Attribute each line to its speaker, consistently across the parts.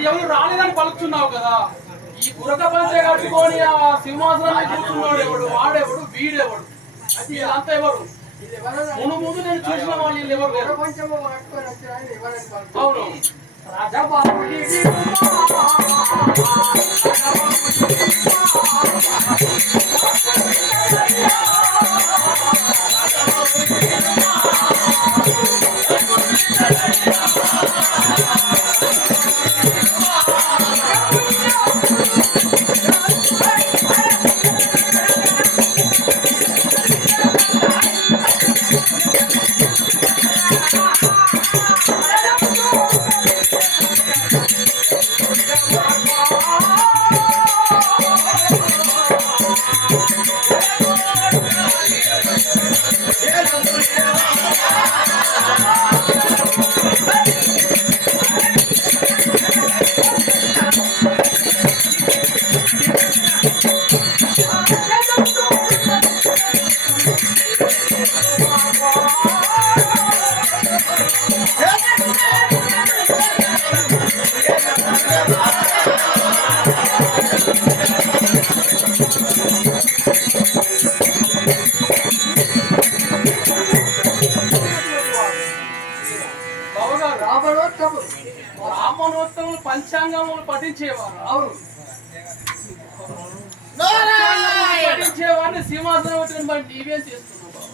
Speaker 1: అసలు ఎవరు రాలేదని పలుకుతున్నావు కదా? ఈ గురక పంచే కట్టుకొని ఆ సింహాసనాన్ని కూర్చున్నాడు ఎవడు? వాడెవడు? వీడెవడు? ఇదంతా ఎవరు? ముందు ముందు నేను చూసిన వాళ్ళు ఎవరు లేరు. అవును. బావగారు పఠించేవారు
Speaker 2: అవును.
Speaker 1: పఠించేవాడిని సింహాసనం వచ్చిన నీవేం చేస్తున్నావు బావ?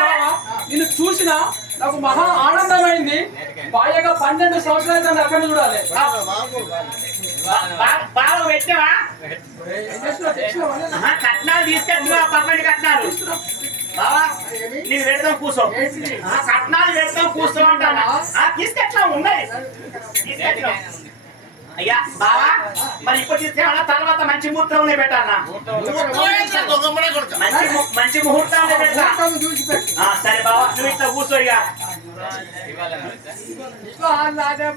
Speaker 1: బావా. నిన్ను చూసిన నాకు మహా ఆనందమైంది. బాయగా పన్నెండు సంవత్సరాలు నన్ను అక్కడ చూడాలి.
Speaker 3: బాగా పెట్టావా కట్నాలు తీసుకెళ్తున్నా పర్మనెంట్ కట్నాలు? నీకు పెడతాం కూర్చో. కట్నాలు పెడతాం కూర్చో అంటానా? తీసుకెట్లా ఉన్నాయి? తీసుకెట్లా? అయ్యా బావా మరి ఇప్పుడు తీసుకెళ్ళా తర్వాత మంచి ముహూర్తంలో
Speaker 4: కొడుక
Speaker 3: మంచి మంచి ముహూర్తంలో
Speaker 2: పెట్టు
Speaker 3: ఆ, సరే బావా నువ్వు ఇట్లా కూర్చో ఇక.
Speaker 2: వాళ్ళదే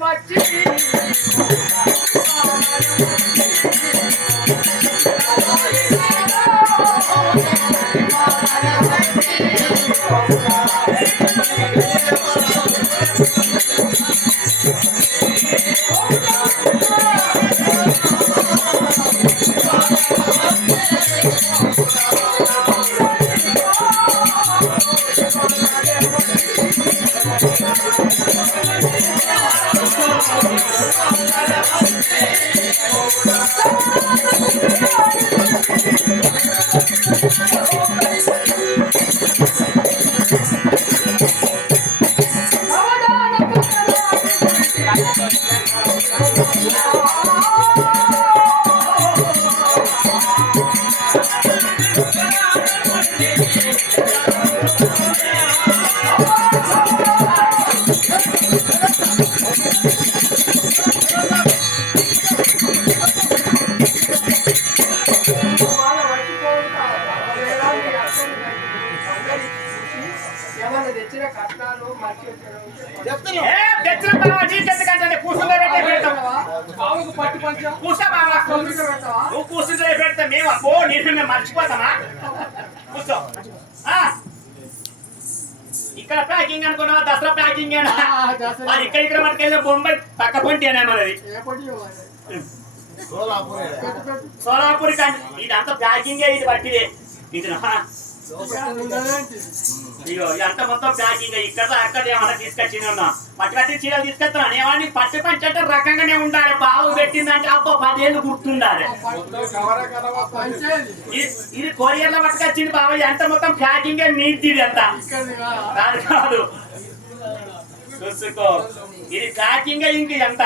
Speaker 3: నువ్వు కూర్చుంటే పెడితే మేము అబ్బో నేను మేము మర్చిపోతామా కూర్చో. ఇక్కడ ప్యాకింగ్ అనుకున్నావా దసరా ప్యాకింగ్
Speaker 2: ఆ, దసరా.
Speaker 3: అది ఇక్కడ ఇక్కడ మనకి బొంబాయి పక్క పొంటి అనే మనది?
Speaker 4: సోలాపూర్.
Speaker 3: సోలాపూర్ కంటే ఇదంతా ప్యాకింగ్ ఇది బట్టిదే ఇది ఇదంతా మొత్తం ప్యాకింగ్ ఇక్కడ అక్కడ ఏమన్నా తీసుకొచ్చింది ఉన్నా పట్టు పట్టి చీరలు తీసుకొస్తున్నాను ఏమని పట్టు పంచి అంటే రకంగానే ఉండాలి. బావు పెట్టిందంటే అబ్బో పదేళ్ళు గుర్తుండాలి. ఇది- కొరియర్లో పట్టుకొచ్చింది బాబు ఎంత మొత్తం ప్యాకింగ్ నీట్ ఇది అంతా.
Speaker 2: ఇక్కడిది కాదా?
Speaker 3: కాదు. చూసుకో. ఇది ప్యాకింగ్ ఇంక ఎంత?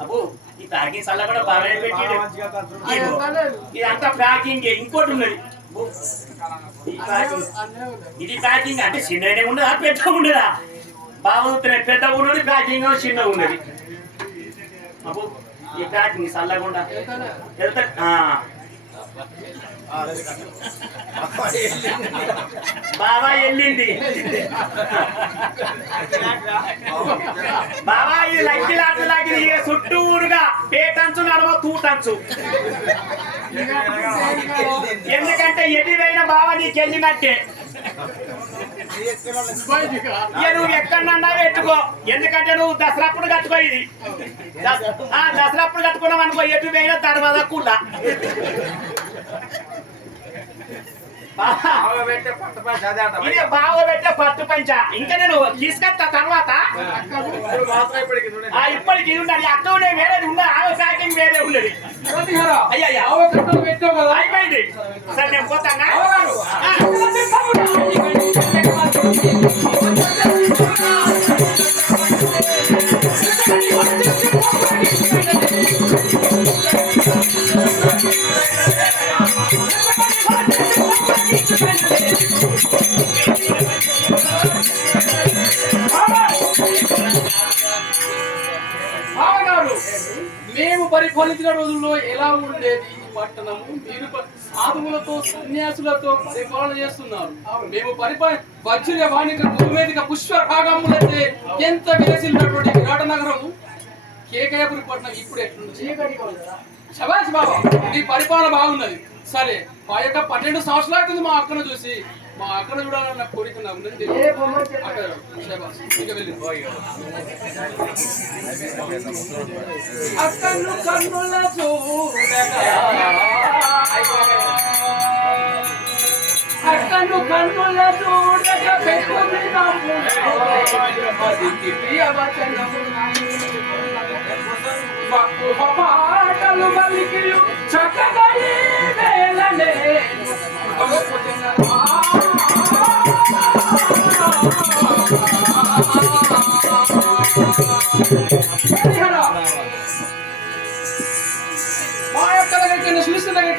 Speaker 3: అబ్బో ఈ ప్యాకింగ్ సల్ల కూడా బాగా పెట్టిడు. ఇగో, ఇదంతా ప్యాకింగ్ ఇంకోటి ఉన్నది. ఇది ప్యాకింగ్ అంటే చిన్ననే ఉండదా పెద్ద ఉండదా? బాగుంటున్నాయి పెద్ద ఉన్నది ప్యాకింగ్ చిన్నగా ఉన్నది. అబ్బో ఈ ప్యాకింగ్ చల్లకుండా వెళ్తా. బాబా వెళ్ళింది బాబా ఈ లక్కి లాంటి లాంటి చుట్టూరుగా పేటంచు నడవ తూటంచు ఎందుకంటే ఎటువైన బాబా నీకు వెళ్ళినట్టే నువ్వు ఎక్కడన్నా పెట్టుకో. ఎందుకంటే నువ్వు దసరాప్పుడు కట్టుకో ఇది దసరాప్పుడు కట్టుకున్నావు అనుకో ఎటు పోయినా తర్వాత కూడా పెట్టే పట్టు పంచ. ఇంకా నేను తీసుకొస్తా తర్వాత. ఆ. ఇప్పటికి ఇది ఉన్నది. అక్క ఉండే వేరేది ఉన్నది ఆ ప్యాకింగ్ వేరే ఉన్నది. అయ్యా, అయిపోయింది. సరే నేను పోతానా?
Speaker 1: పరిపాలించిన రోజుల్లో ఎలా ఉండేది ఈ పట్టణము? మీరు సాధువులతో సన్యాసులతో పరిపాలన చేస్తున్నారు. మేము పరిపాలన వజ్ర వాణిక దుర్వేదిక పుష్ప భాగములైతే ఎంత విలసిల్లినటువంటి విరాట నగరము కేకయపురి పట్టణం ఇప్పుడు ఎట్లుంది? బాబా నీ పరిపాలన బాగున్నది. సరే మా యొక్క పన్నెండు సంవత్సరాలు అవుతుంది మా అక్కను చూసి. మా అక్కను చూడాలన్న కోరిక.
Speaker 2: ఏ బొమ్మ
Speaker 1: అక్కడ అక్కను కన్నుల అక్కను కన్నుల పాటలు బలికిలు చక్కగా ఈ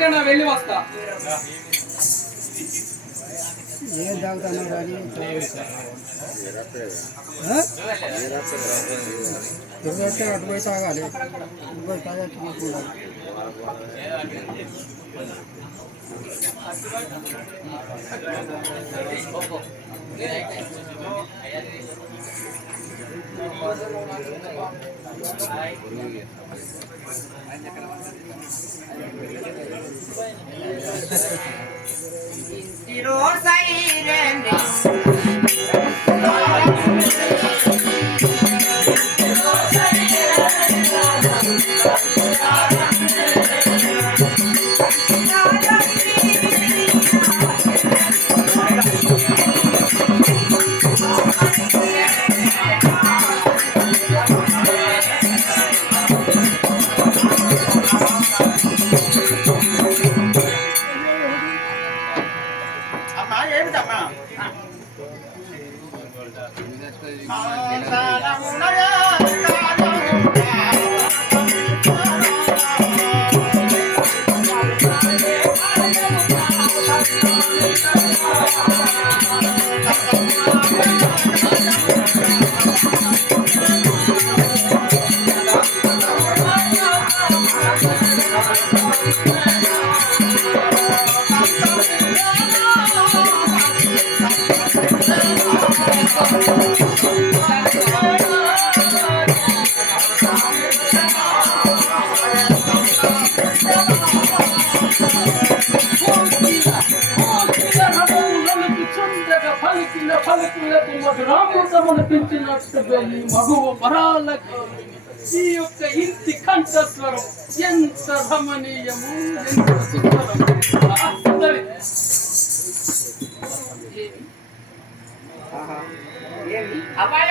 Speaker 1: దగ్గరికి వెళ్ళి వస్తా.
Speaker 2: ఏం తాగుతాను కానీ ఎవరైతే అటు పోయి తాగాలి. ఇటు పోయి తాగచ్చు
Speaker 4: అమ్మా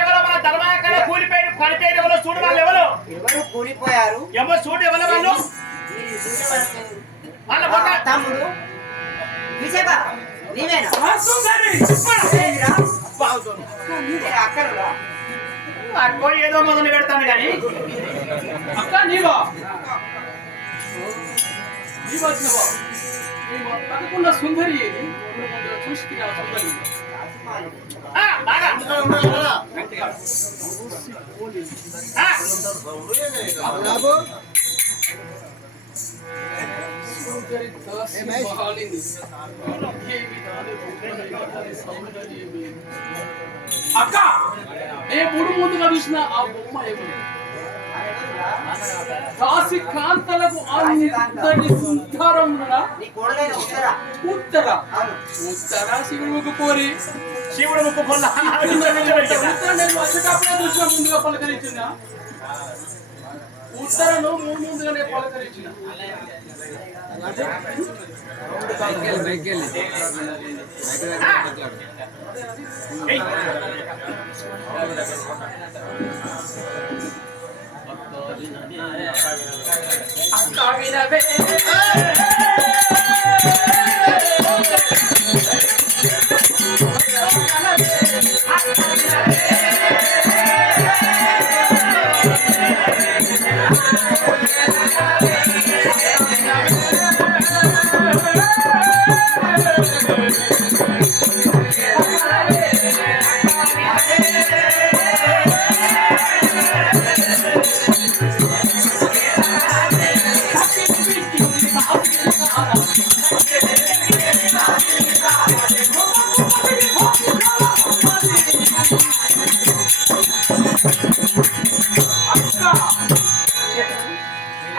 Speaker 3: ఎవరో మన ధర్మాకడ కూలిపోయిన పడిపోయిన ఎవరో చూడు వాళ్ళు ఎవరు?
Speaker 5: ఎవరు కూలిపోయారు?
Speaker 3: ఏమో చూడు ఎవరు వాళ్ళు? వాళ్ళ
Speaker 5: తమ్ముడు. విజయ్ నీవేనా? అక్కడరా
Speaker 3: అక్కో ఏదో మొదలు పెడతాను కానీ.
Speaker 1: అక్క నీవా? నీవు వచ్చినవా? నీ చూసి సుందరి.
Speaker 3: ఆ, బాగా ఆ,
Speaker 1: సుందరి దాసి మహాలిని. ఏ విధాలు సుందరి సౌందర్యమే. అక్క ఏ ముడు ముందుగా చూసిన ఆ బొమ్మ ఎవరు కాశీ కాంతలకు అంతటి సుందరముడా
Speaker 5: నీ కోడలైన ఉత్తరా
Speaker 1: ఉత్తర
Speaker 5: అవును
Speaker 1: ఉత్తర శివుడికి పోరి
Speaker 3: శివుడు ముక్కు
Speaker 1: చూసిన ముందుగా పలకరించిన. ఉత్తరను ముందు ముందుగానే పలకరించిన. అక్క వినవే.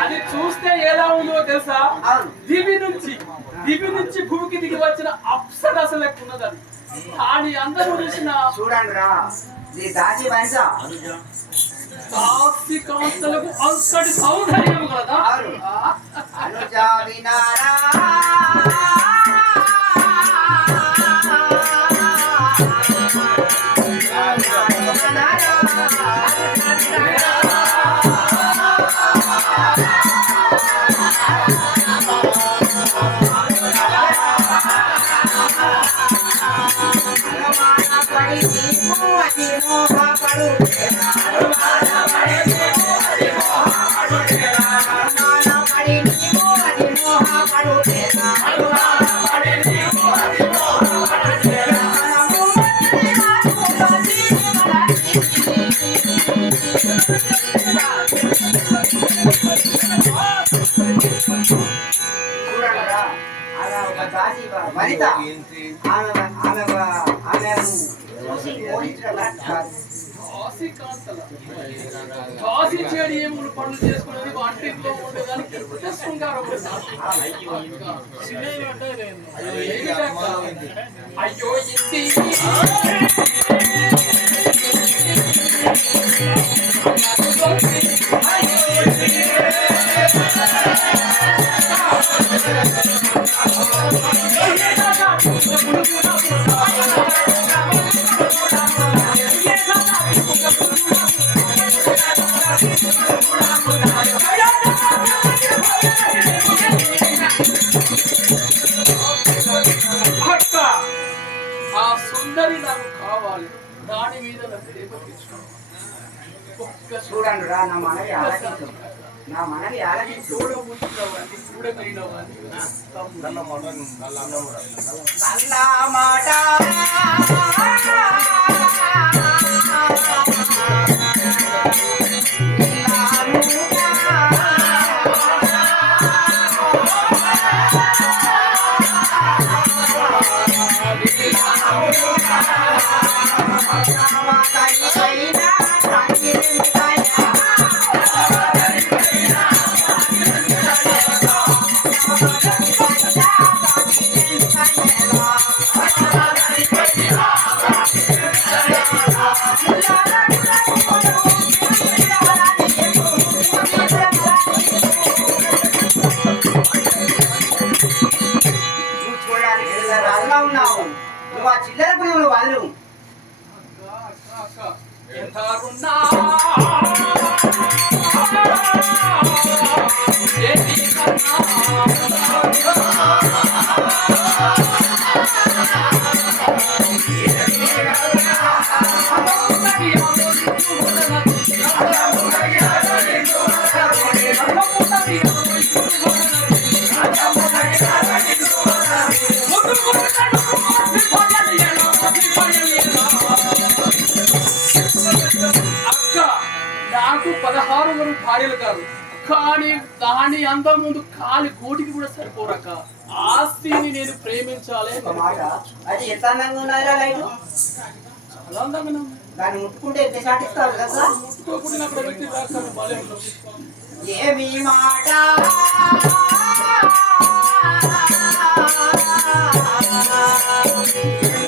Speaker 1: అది చూస్తే ఎలా ఉందో తెలుసా? దివి నుంచి దివి నుంచి భూమికి దిగి వచ్చిన కానీ అందరూ చూసిన
Speaker 5: చూడండి రా నీ వయస?
Speaker 1: కాంతలకు అంతటి సౌందర్యం కదా?
Speaker 5: అనుజ వినారా
Speaker 1: అయ్యో ఇంటి పదహారు వరకు భార్యలు కాదు. కానీ దాని అందం ముందు కాలి గోటికి కూడా సరిపోరక్క ఆస్తిని నేను ప్రేమించాలి
Speaker 5: అది ఎంత అందంగా ఉన్నదిరా లైట్. దాన్ని ముట్టుకుంటే ఎంత సాటిస్తావు కదా. ఏమి మాట?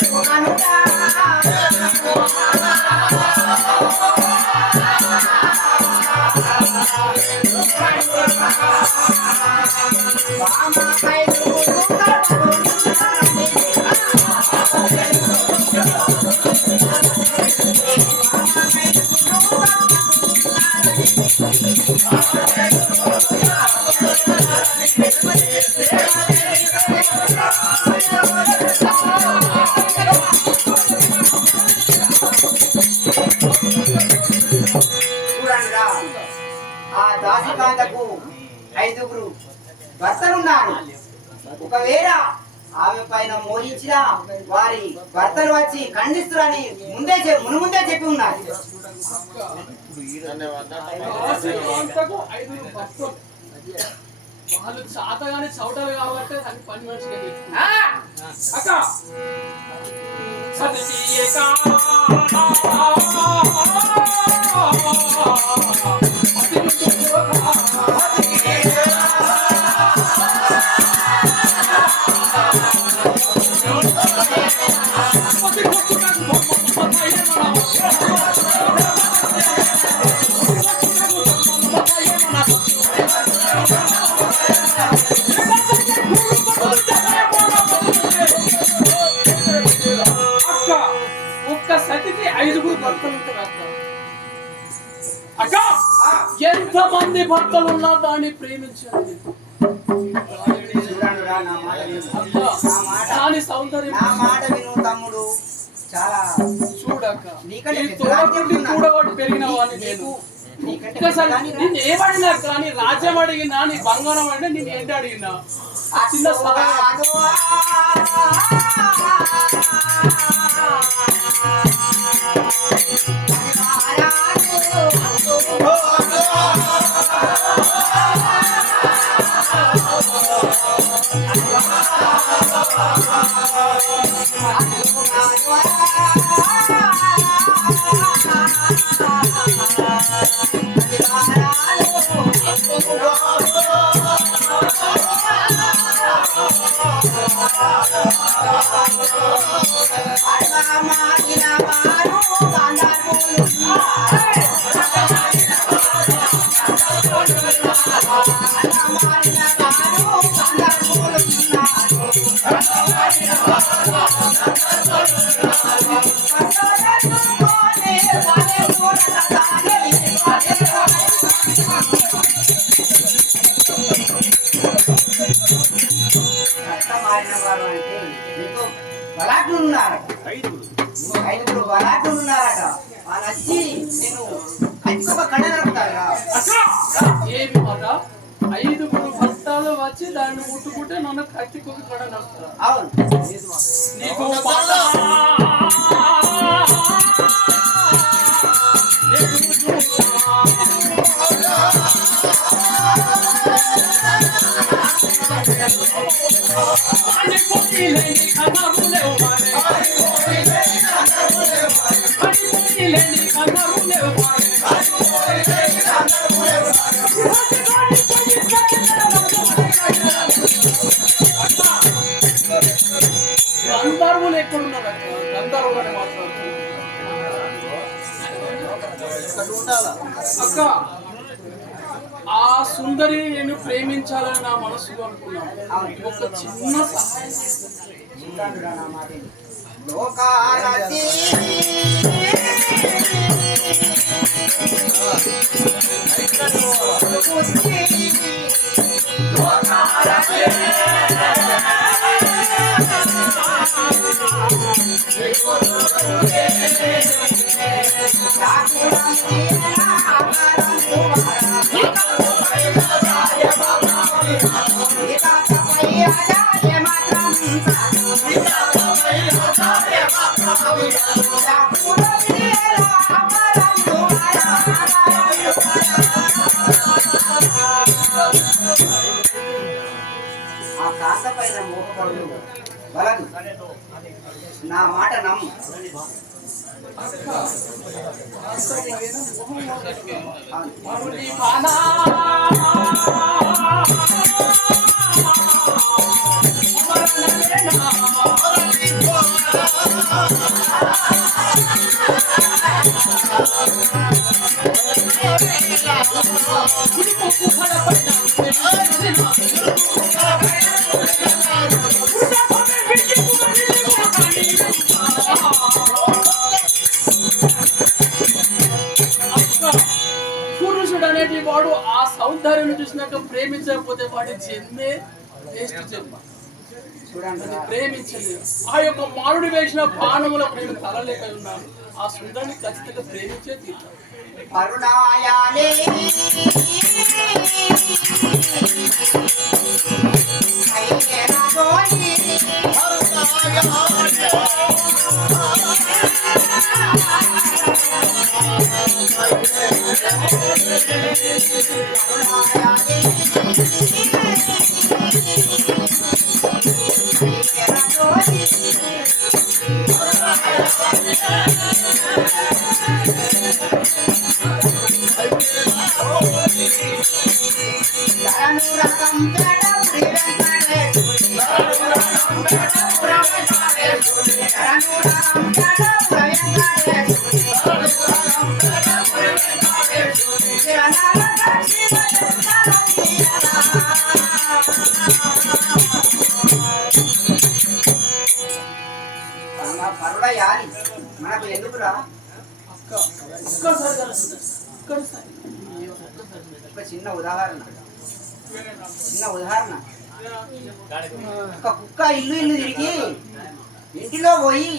Speaker 5: చూడండిరా ఆమె పైన మోహించిన వారి భర్తలు వచ్చి ఖండిస్తురని ముందే మునుముందే చెప్పి ఉన్నారు.
Speaker 1: వాళ్ళు చాతగానే చౌటలు కాబట్టి అది పని సతీయక అక్క!
Speaker 5: చూడండిరా నా మాట విను.
Speaker 1: అక్క దాని సౌందర్యం.
Speaker 5: నా మాట విను తమ్ముడు. చాలా నీకంటే
Speaker 1: పెరిగిన వాడిని నేను. ఒక్కసారి. నిన్ను ఏమడినా కానీ రాజ్యం అడిగినా నీ బంగారం అంటే నేను ఏంటి అడిగినా? చిన్న
Speaker 5: బలాట్లు ఉన్నారు. ఐదుగురు. బలాట్లు ఉన్నారట. వాళ్ళు వచ్చి నేను కంచుక కళ్ళ నడుపుతారా
Speaker 1: ఏమి మాట? ఐదుగురు భర్తలు వచ్చి దాన్ని ముట్టుకుంటే నన్ను కత్తి కుక్క కూడా నడుస్తారు
Speaker 5: అవును
Speaker 1: నీకు అక్క ఆ సుందరి నేను ప్రేమించాలని నా మనసులో అనుకున్నాను. ఒక చిన్న సహాయం
Speaker 5: ಆಕಾಶ ಪೈನ ಮೋಹ ಬಲನು నా మాట నమ్ము.
Speaker 1: మరుడి పానా ప్రేమించకపోతే వాడి జన్మే వేస్ట్ జన్మ.
Speaker 5: చూడండి
Speaker 1: ప్రేమించలేదు ఆ యొక్క మారుడు వేసిన బాణములకు నేను తలలేక ఉన్నాను. ఆ సుందరిని ఖచ్చితంగా ప్రేమించే తీర్థం
Speaker 5: కరుణాయాలే మనకు ఎందుకురా
Speaker 1: అక్క ఒక్కసారి కలుసుకుంటా ఒక్కసారి
Speaker 5: ఒక చిన్న ఉదాహరణ. చిన్న ఉదాహరణ. ఒక కుక్క ఇల్లు ఇల్లు తిరిగి ఇంటిలో పోయి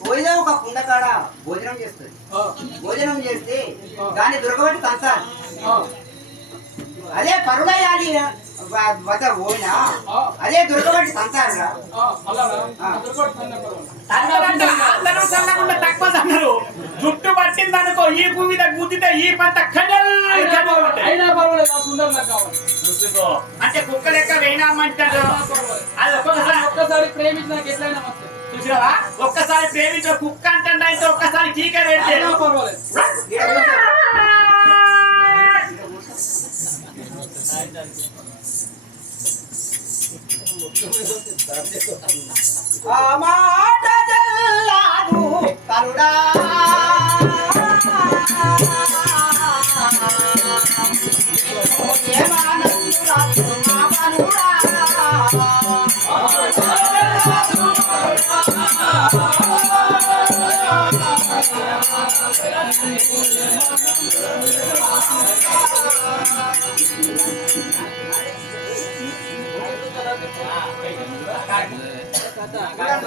Speaker 5: పోయిదో ఒక కుండ కాడ భోజనం చేస్తుంది. భోజనం చేస్తే దాన్ని దొరకబెట్టి
Speaker 1: ఆ,
Speaker 5: అదే పరుడయాలి వద్ద పోయినా అదే
Speaker 3: అందరూ చల్లకుండా తక్కువ అన్నారు జుట్టు పట్టిందనుకో ఈ భూమి మీద గుద్దితే ఈ పంట. అంటే కుక్క లెక్క
Speaker 1: పర్వాలేదు.
Speaker 3: అది
Speaker 1: ఒక్కసారి ప్రేమించి నాకు ఎట్లయినా వస్తుంది
Speaker 3: చూసినావా? ఒక్కసారి ప్రేమించిన కుక్క అంటే అయితే ఒక్కసారి కీక పెడితే
Speaker 5: ఆ మాట జల్లాడు కరుడా.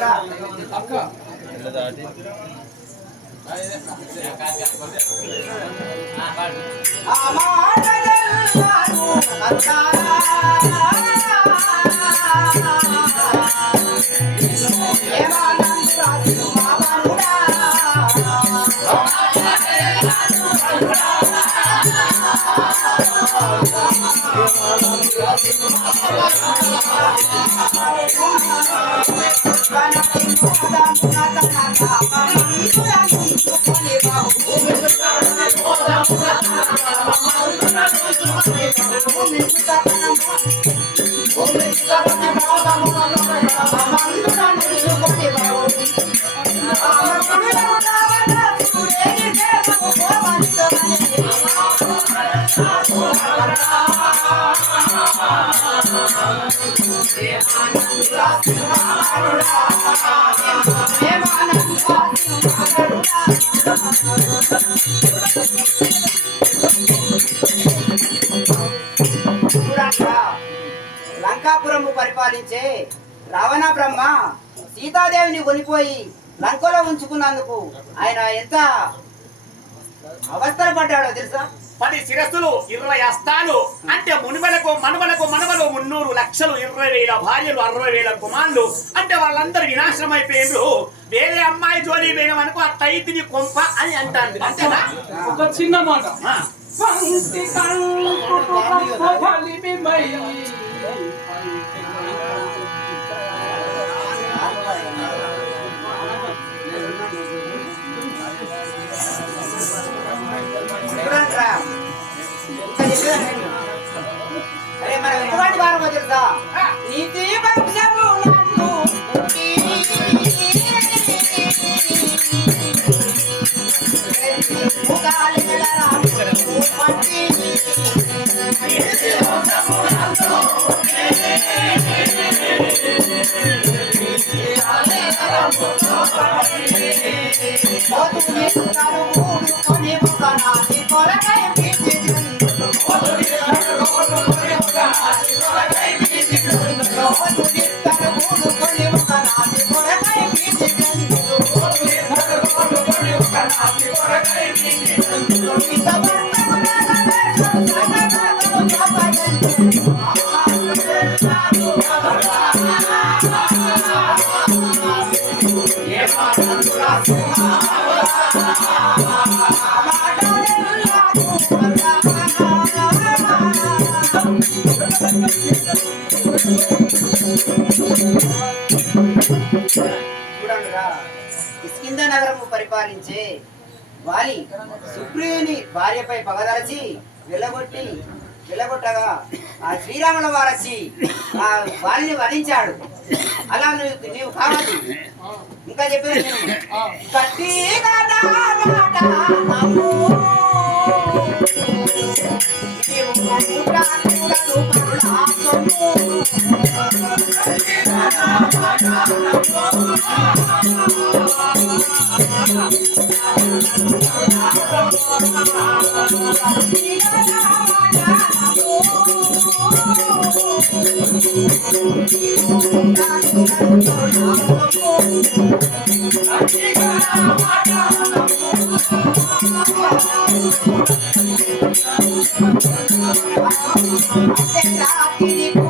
Speaker 5: ఏమానందురాలు మా పనుడా. చూడండిరా.
Speaker 1: అక్క
Speaker 5: ఆ మాట జల్లాడు కరుడా. ఏమానందురాలు మా పనుడా. చూడండిరా, లంకాపురము పరిపాలించే రావణ బ్రహ్మ సీతాదేవిని కొనిపోయి లంకలో ఉంచుకున్నందుకు ఆయన ఎంత అవస్థలు పడ్డాడో తెలుసా?
Speaker 3: పది శిరస్సులు ఇరవై అస్తాలు అంటే మునిమలకు మనుమలకు మనవలు మున్నూరు లక్షలు ఇరవై వేల భార్యలు అరవై వేల కుమారులు. అంటే వాళ్ళందరూ వినాశనం అయిపోయిండ్రు వేరే అమ్మాయి జోలి వేయమనుకో ఆ తైతిని కొంప అని అంటాను అంతేనా?
Speaker 1: ఒక చిన్న మాట. పంక్తి
Speaker 5: అరే మనం ఎటువంటి వారమో తెలుసా నీతి భక్తము Oh, tu me tocaron, tu me tocaron. Kishkindha నగరము పరిపాలించే వాలి సుగ్రీవుని భార్యపై పగదరచి వెళ్ళగొట్టి వెళ్ళగొట్టగా ఆ శ్రీరాముల వారచి ఆ వాలిని వధించాడు. అలా నువ్వు నీవు కావాలి ఇంకా చెప్పేది నేను కట్టి కదా మాట నమ్ము. నీవు